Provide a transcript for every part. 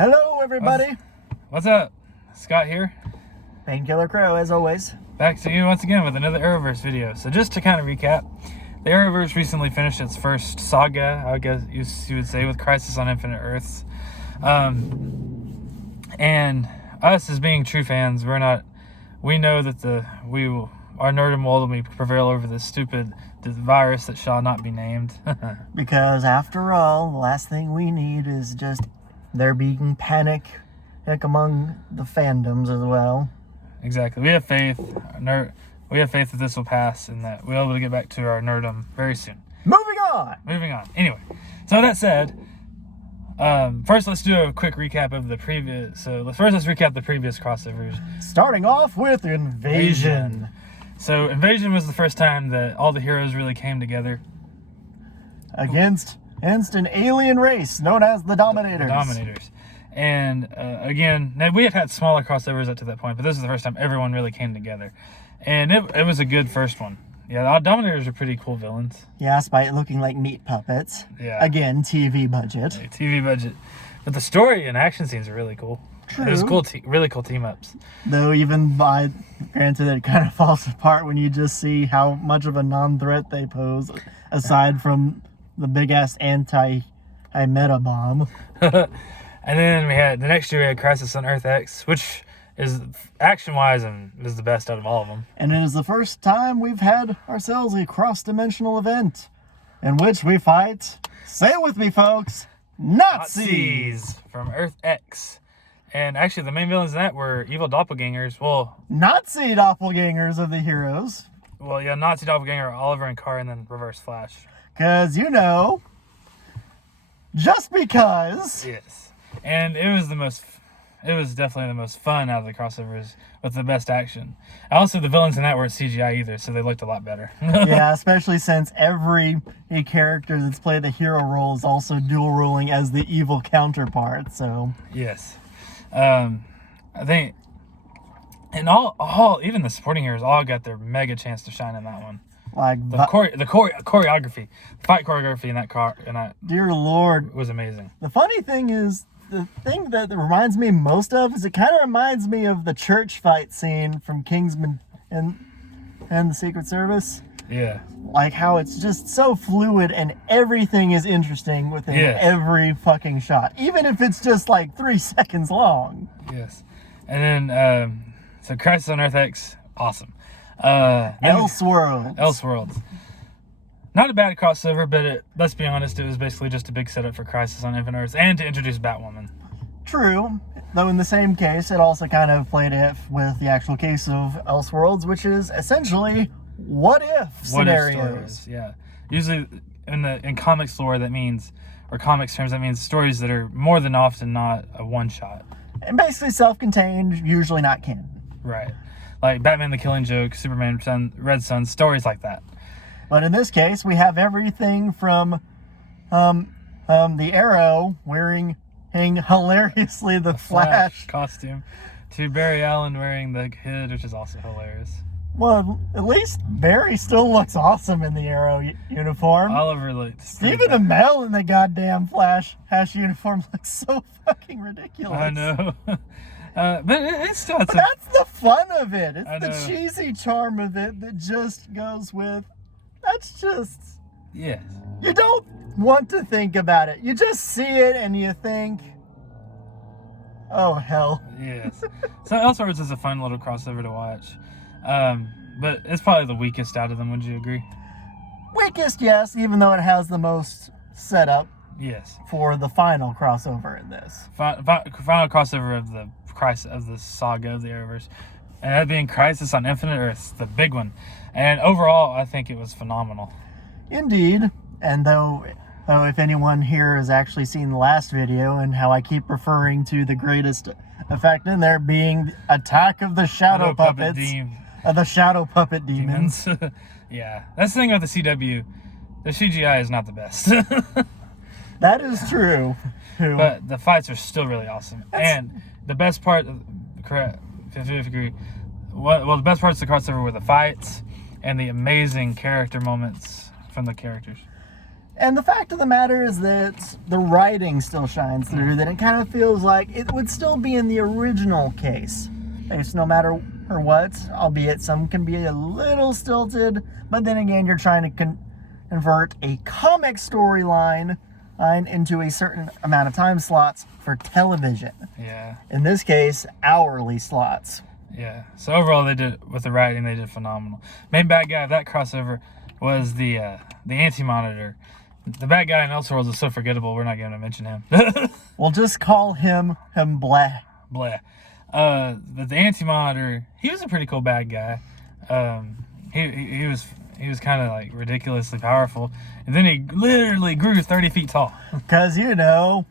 Hello, everybody. What's up? Scott here. Painkiller Crow, as always. Back to you once again with another Arrowverse video. So just to kind of recap, the Arrowverse recently finished its first saga, I guess you would say, with Crisis on Infinite Earths. And us as being true fans, we know that our nerdom will ultimately prevail over this stupid virus that shall not be named. Because after all, the last thing we need is just there being panic among the fandoms as well. Exactly. We have faith. We have faith that this will pass and that we'll be able to get back to our nerdom very soon. Moving on. Anyway, so that said, first let's do a quick recap of the previous. Let's recap the previous crossovers. Starting off with Invasion. So Invasion was the first time that all the heroes really came together against an alien race known as the Dominators. And again, now we have had smaller crossovers up to that point, but this is the first time everyone really came together. And it was a good first one. Yeah, the Dominators are pretty cool villains. Yeah, despite looking like meat puppets. Yeah. Again, TV budget. TV budget. But the story and action scenes are really cool. True. It was cool, really cool team-ups. Though granted, it kind of falls apart when you just see how much of a non-threat they pose, aside from the big-ass anti-meta bomb. And then the next year we had Crisis on Earth X, which is action-wise and is the best out of all of them. And it is the first time we've had ourselves a cross-dimensional event in which we fight, say it with me folks, Nazis from Earth X. And actually the main villains in that were evil doppelgangers. Well, Nazi doppelgangers of the heroes. Well, yeah, Nazi doppelganger, Oliver and Carr, and then Reverse Flash. Because, just because. Yes. And it was definitely the most fun out of the crossovers with the best action. Also, the villains in that weren't CGI either, so they looked a lot better. Yeah, especially since every character that's played the hero role is also dual rolling as the evil counterpart, so. Yes. I think, and all even the supporting heroes all got their mega chance to shine in that one. Like the choreography, the fight choreography in that dear Lord, was amazing. The funny thing is, the thing that reminds me most of is it kind of reminds me of the church fight scene from Kingsman and the Secret Service. Yeah. Like how it's just so fluid and everything is interesting within every fucking shot, even if it's just like 3 seconds long. Yes. And then, so Crisis on Earth X, awesome. Elseworlds. Not a bad crossover, but let's be honest, it was basically just a big setup for Crisis on Infinite Earths and to introduce Batwoman. True, though in the same case, it also kind of played it with the actual case of Elseworlds, which is essentially what-if scenarios. Yeah. Usually in comics lore, that means, or comics terms, that means stories that are more than often not a one-shot. And basically self-contained, usually not canon. Right. Like Batman the Killing Joke, Superman, Red Sun, stories like that. But in this case, we have everything from the Arrow wearing hilariously the Flash costume to Barry Allen wearing the hood, which is also hilarious. Well, at least Barry still looks awesome in the Arrow uniform. Oliver looks... Stephen Amell in the goddamn Flash uniform looks so fucking ridiculous. I know. But that's the fun of it. It's the cheesy charm of it that just goes with... That's just... Yes. You don't want to think about it. You just see it and you think... Oh, hell. Yes. So Elseworlds is a fun little crossover to watch. But it's probably the weakest out of them, would you agree? Weakest, yes, even though it has the most setup. Yes. For the final crossover in this. Final crossover of the saga of the Arrowverse. And that being Crisis on Infinite Earths, the big one. And overall, I think it was phenomenal. Indeed. And though if anyone here has actually seen the last video and how I keep referring to the greatest effect in there being Attack of the Shadow Puppets. The Shadow Puppet Demons. Yeah. That's the thing about the CW. The CGI is not the best. That is true. But the fights are still really awesome. And the best part, correct, if you agree, well, the best parts of the crossover were the fights and the amazing character moments from the characters. And the fact of the matter is that the writing still shines through, that it kind of feels like it would still be in the original case. It's no matter what, albeit some can be a little stilted, but then again, you're trying to convert a comic storyline into a certain amount of time slots for television. Yeah. In this case, hourly slots. Yeah. So overall, they did, with the writing, they did phenomenal. Main bad guy of that crossover was the Anti-Monitor. The bad guy in Elseworlds is so forgettable, we're not going to mention him. We'll just call him Blah. Blah. But the Anti-Monitor, he was a pretty cool bad guy. He was kind of like ridiculously powerful, and then he literally grew 30 feet tall. Because now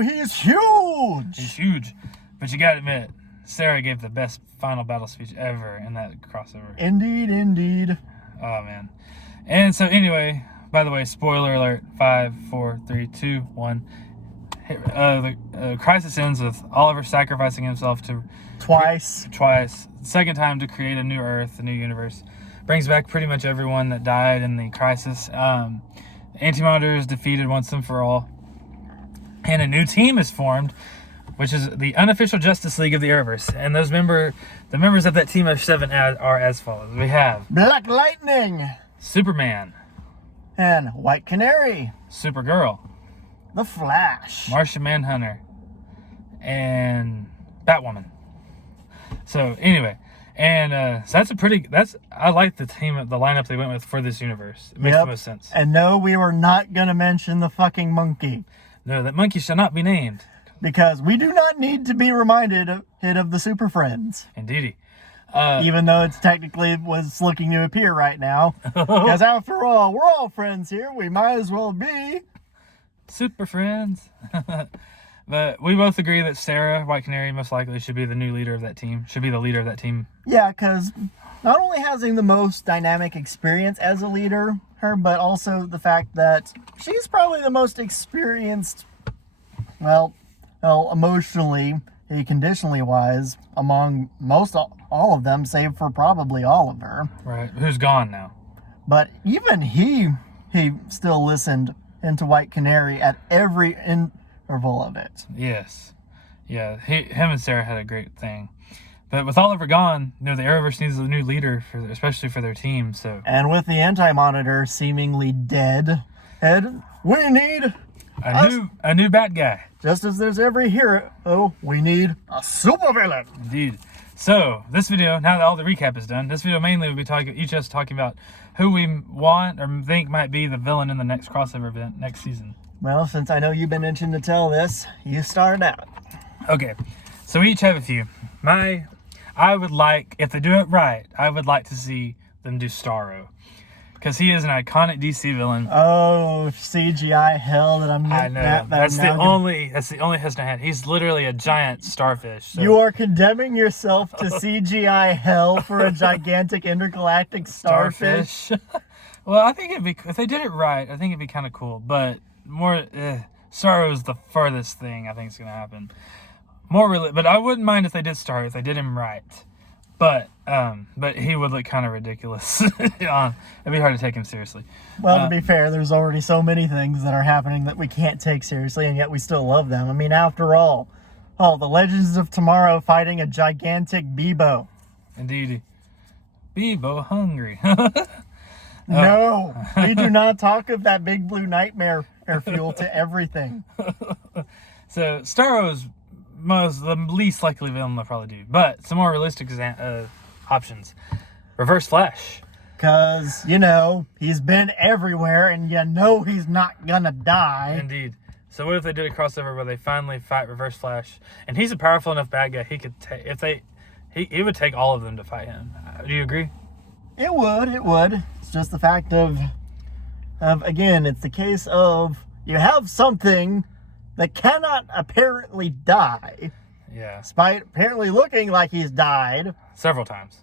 he's huge. He's huge. But you gotta admit, Sarah gave the best final battle speech ever in that crossover. Indeed. Oh man. And so anyway, by the way, spoiler alert: 5, 4, 3, 2, 1. The crisis ends with Oliver sacrificing himself twice. Second time to create a new Earth, a new universe. Brings back pretty much everyone that died in the crisis. Anti-Monitor is defeated once and for all, and a new team is formed, which is the unofficial Justice League of the Arrowverse. And the members of that team of 7 are as follows: we have Black Lightning, Superman, and White Canary, Supergirl, The Flash, Martian Manhunter, and Batwoman. So anyway, and so I like the lineup they went with for this universe. It makes the most sense. And no, we were not gonna mention the fucking monkey. No, that monkey shall not be named. Because we do not need to be reminded of the Super Friends. Indeedy. Even though it's technically was looking to appear right now. Because after all, we're all friends here. We might as well be super friends. But we both agree that Sarah, White Canary, most likely should be the new leader of that team. Should be the leader of that team. Yeah, because not only having the most dynamic experience as a leader, but also the fact that she's probably the most experienced, well, emotionally, conditionally wise, among all of them, save for probably Oliver. Right, who's gone now. But even he still listened into White Canary at every interval of it. Yes. Yeah, him and Sarah had a great thing. But with Oliver gone, the Arrowverse needs a new leader, especially for their team. So. And with the Anti-Monitor seemingly dead, we need a new bad guy. Just as there's every hero, we need a supervillain. Indeed. So this video, now that all the recap is done, this video mainly will be talking about who we want or think might be the villain in the next crossover event next season. Well, since I know you've been itching to tell this, you start out. Okay, so we each have a few. I would like, if they do it right, I would like to see them do Starro. Because he is an iconic DC villain. Oh, CGI hell that I'm getting. I know. That's the only hesitant I had. He's literally a giant starfish. So. You are condemning yourself to CGI hell for a gigantic intergalactic starfish. Well, I think if they did it right, I think it'd be kind of cool. But Starro is the furthest thing I think is going to happen. But I wouldn't mind if they did Starro, if they did him right. But he would look kind of ridiculous. It'd be hard to take him seriously. Well, to be fair, there's already so many things that are happening that we can't take seriously, and yet we still love them. I mean, after all, the Legends of Tomorrow fighting a gigantic Bebo. Indeed. Bebo hungry. No, we do not talk of that big blue nightmare air fuel to everything. So, Starro's the least likely villain they'll probably do. But some more realistic options. Reverse Flash. Because, he's been everywhere and he's not gonna die. Indeed. So what if they did a crossover where they finally fight Reverse Flash? And he's a powerful enough bad guy, he could he would take all of them to fight him. Do you agree? It would. It's just the fact of again, it's the case of you have something that cannot apparently die. Yeah. Despite apparently looking like he's died. Several times.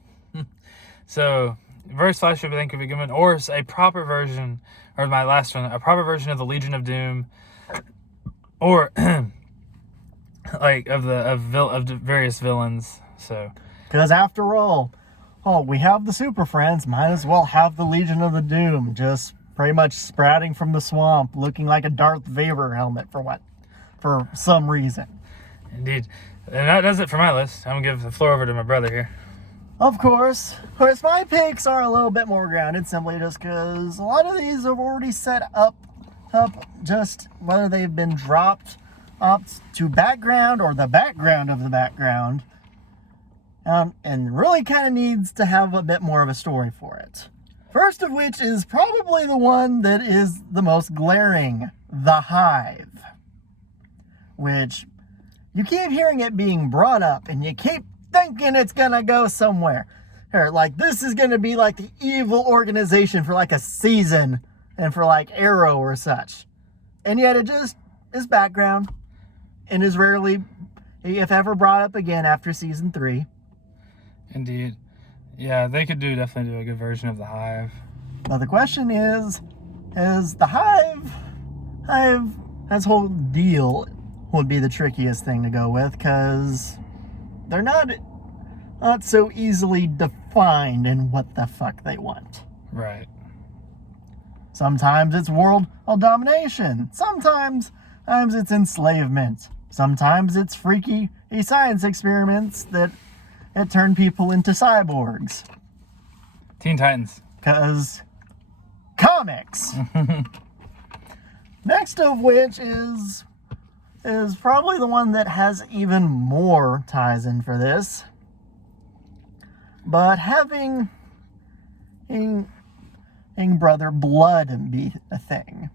So, Reverse Flash would think could be good, or a proper version, or my last one, a proper version of the Legion of Doom, or like of the various villains. So, because after all, we have the Super Friends, might as well have the Legion of the Doom, just pretty much sprouting from the swamp, looking like a Darth Vader helmet for some reason. Indeed. And that does it for my list. I'm going to give the floor over to my brother here. Of course, my picks are a little bit more grounded, simply just because a lot of these are already set up just whether they've been dropped up to background or the background of the background, and really kind of needs to have a bit more of a story for it. First of which is probably the one that is the most glaring, The Hive, which you keep hearing it being brought up and you keep thinking it's gonna go somewhere. Or like this is gonna be like the evil organization for like a season and for like Arrow or such. And yet it just is background and is rarely, if ever, brought up again after season 3. Indeed. Yeah, they could definitely do a good version of The Hive. But the question is The Hive, this whole deal would be the trickiest thing to go with, because they're not so easily defined in what the fuck they want. Right. Sometimes it's world domination. Sometimes it's enslavement. Sometimes it's freaky science experiments that turn people into cyborgs. Teen Titans. Because comics. Next of which is probably the one that has even more ties in for this. But having brother blood be a thing.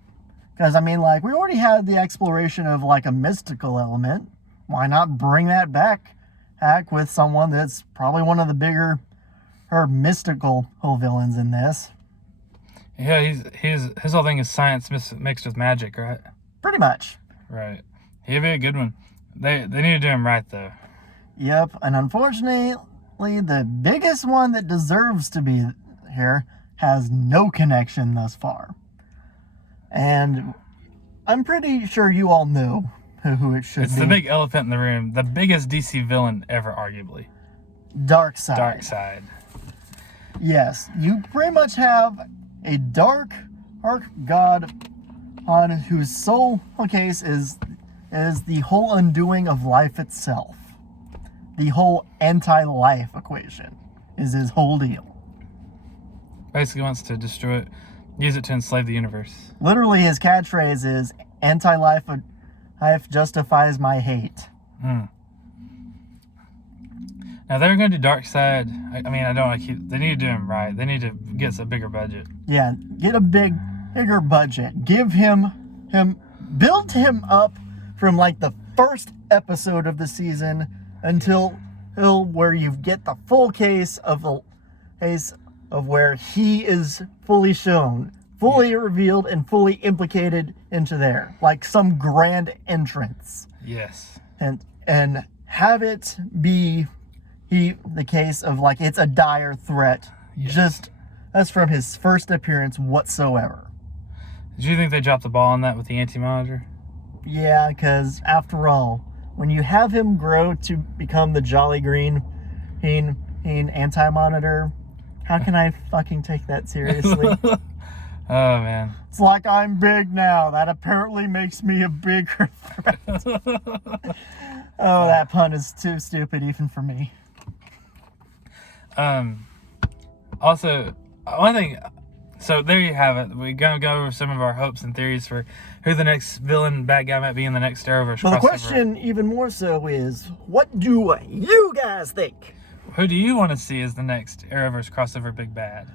Because, I mean, like, we already had the exploration of, like, a mystical element. Why not bring that back with someone that's probably one of the bigger mystical villains in this? Yeah, his whole thing is science mixed with magic, right? Pretty much. Right. He'd be a good one. They need to do him right, though. Yep, and unfortunately, the biggest one that deserves to be here has no connection thus far. And I'm pretty sure you all know who it should be. It's the big elephant in the room. The biggest DC villain ever, arguably. Darkseid. Darkseid. Yes, you pretty much have a dark god on whose sole case is the whole undoing of life itself. The whole anti-life equation is his whole deal. Basically wants to destroy it, use it to enslave the universe. Literally, his catchphrase is, anti-life justifies my hate. Now, they're going to do Darkseid. I mean, I don't want to keep... They need to do him right. They need to get a bigger budget. Yeah, get a bigger budget. Give him... Build him up from, like, the first episode of the season until where you get the full case of where he is fully shown, fully revealed, and fully implicated into there. Like some grand entrance. Yes. And have it be the case of, like, it's a dire threat. Yes. Just as from his first appearance whatsoever. Did you think they dropped the ball on that with the Anti-Monitor? Yeah, because after all, when you have him grow to become the Jolly Green Anti-Monitor, how can I fucking take that seriously? Oh, man. It's like I'm big now. That apparently makes me a bigger threat. Oh, that pun is too stupid even for me. Also, one thing... So there you have it. We're going to go over some of our hopes and theories for who the next villain bad guy might be in the next Arrowverse crossover. Well, the question even more so is, what do you guys think? Who do you want to see as the next Arrowverse crossover big bad?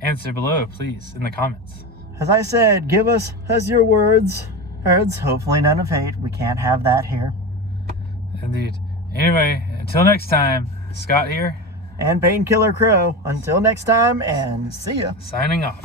Answer below, please, in the comments. As I said, give us your words. Hopefully none of hate. We can't have that here. Indeed. Anyway, until next time, Scott here. And Painkiller Crow. Until next time, and see ya. Signing off.